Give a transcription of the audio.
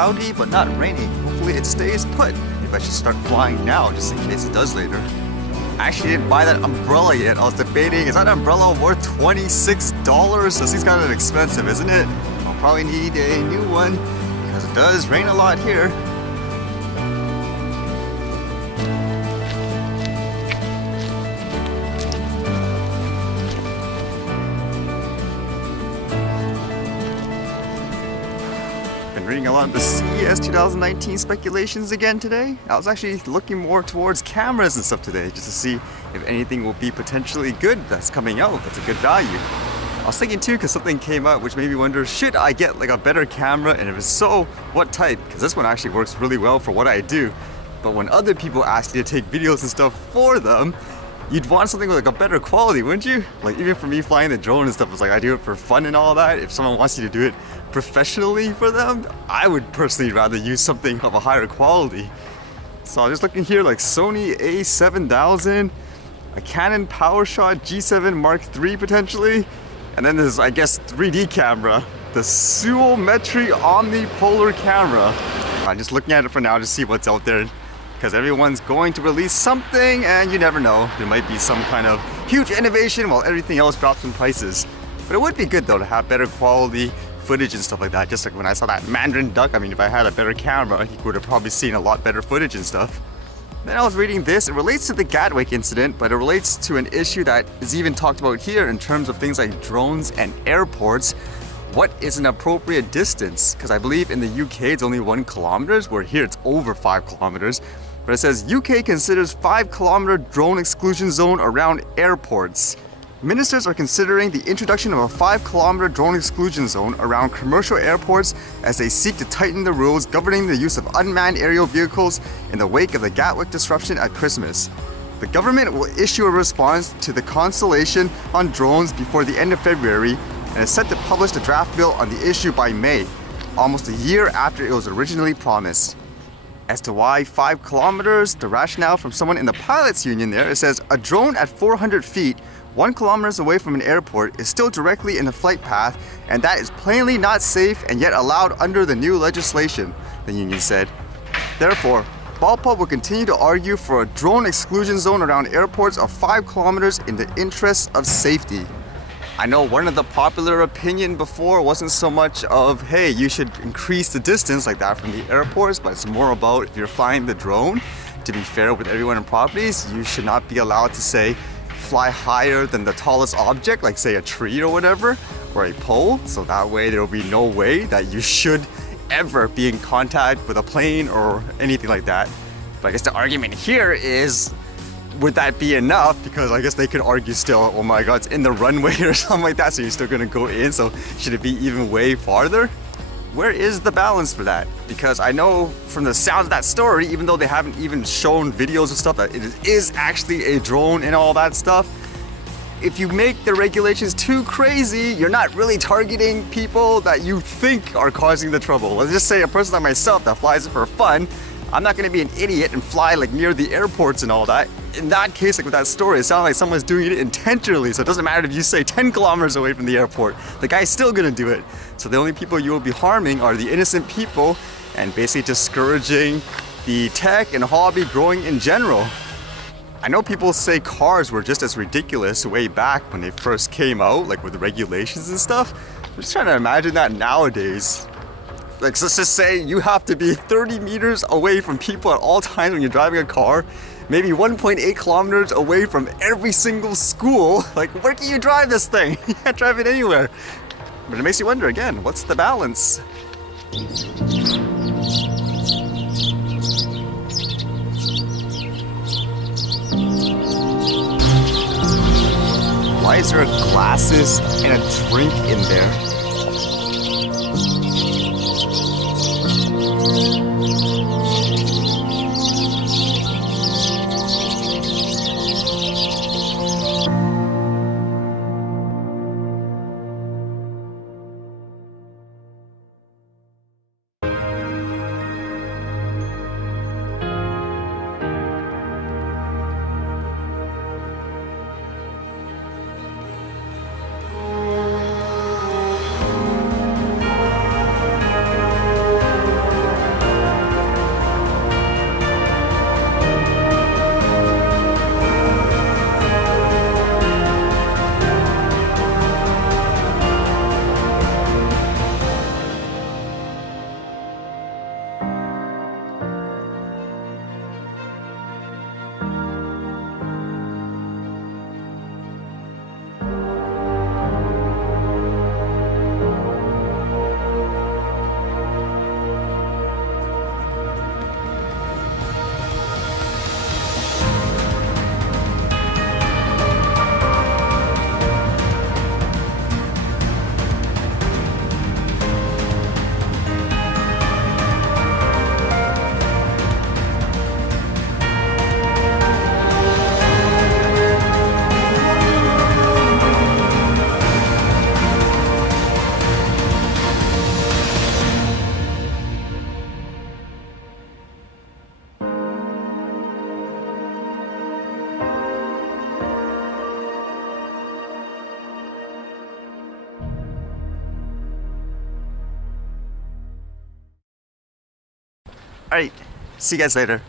cloudy but not raining. Hopefully it stays put. Maybe I should start flying now just in case it does later. I actually didn't buy that umbrella yet. I was debating, is that umbrella worth $26? That seems kind of expensive, isn't it? I'll probably need a new one because it does rain a lot here. Reading a lot of the CES 2019 speculations again today. I was actually looking more towards cameras and stuff today just to see if anything will be potentially good that's coming out, that's a good value. I was thinking too, because something came up which made me wonder, should I get like a better camera, and if so, what type? Because this one actually works really well for what I do. But when other people ask you to take videos and stuff for them, you'd want something with like a better quality, wouldn't you? Like even for me flying the drone and stuff, it's like I do it for fun and all that. If someone wants you to do it professionally for them, I would personally rather use something of a higher quality. So I'm just looking here, like Sony a7000, a Canon PowerShot G7 Mark III potentially, and then there's, I guess, 3D camera, the Suometry Omnipolar camera. I'm just looking at it for now to see what's out there, because everyone's going to release something and you never know. There might be some kind of huge innovation while everything else drops in prices. But it would be good though to have better quality footage and stuff like that. Just like when I saw that Mandarin duck, I mean, if I had a better camera, you would have probably seen a lot better footage and stuff. Then I was reading this, it relates to the Gatwick incident, but it relates to an issue that is even talked about here in terms of things like drones and airports. What is an appropriate distance? Because I believe in the UK it's only 1 kilometer, where here it's over 5 kilometers. But it says UK considers 5-kilometer drone exclusion zone around airports. Ministers are considering the introduction of a 5-kilometer drone exclusion zone around commercial airports as they seek to tighten the rules governing the use of unmanned aerial vehicles in the wake of the Gatwick disruption at Christmas. The government will issue a response to the consultation on drones before the end of February and is set to publish the draft bill on the issue by May, almost a year after it was originally promised. As to why 5 kilometers, the rationale from someone in the pilots union there, it says a drone at 400 feet, 1 kilometer away from an airport is still directly in the flight path, and that is plainly not safe and yet allowed under the new legislation, the union said. Therefore, BALPA will continue to argue for a drone exclusion zone around airports of 5 kilometers in the interests of safety. I know one of the popular opinion before wasn't so much of, hey, you should increase the distance like that from the airports, but it's more about if you're flying the drone, to be fair with everyone in properties, you should not be allowed to say, fly higher than the tallest object, like say a tree or whatever, or a pole, so that way there will be no way that you should ever be in contact with a plane or anything like that. But I guess the argument here is, would that be enough? Because I guess they could argue still, oh my god, it's in the runway or something like that, so you're still gonna go in, so should it be even way farther? Where is the balance for that? Because I know from the sound of that story, even though they haven't even shown videos and stuff, that it is actually a drone and all that stuff. If you make the regulations too crazy, you're not really targeting people that you think are causing the trouble. Let's just say a person like myself that flies it for fun, I'm not gonna be an idiot and fly like near the airports and all that. In that case, like with that story, it sounds like someone's doing it intentionally, so it doesn't matter if you say 10 kilometers away from the airport, the guy's still gonna do it. So the only people you will be harming are the innocent people and basically discouraging the tech and hobby growing in general. I know people say cars were just as ridiculous way back when they first came out, like with the regulations and stuff. I'm just trying to imagine that nowadays. Like, let's just say you have to be 30 meters away from people at all times when you're driving a car, maybe 1.8 kilometers away from every single school. Like, where can you drive this thing? You can't drive it anywhere. But it makes you wonder again, what's the balance? Why is there glasses and a drink in there? Alright, see you guys later.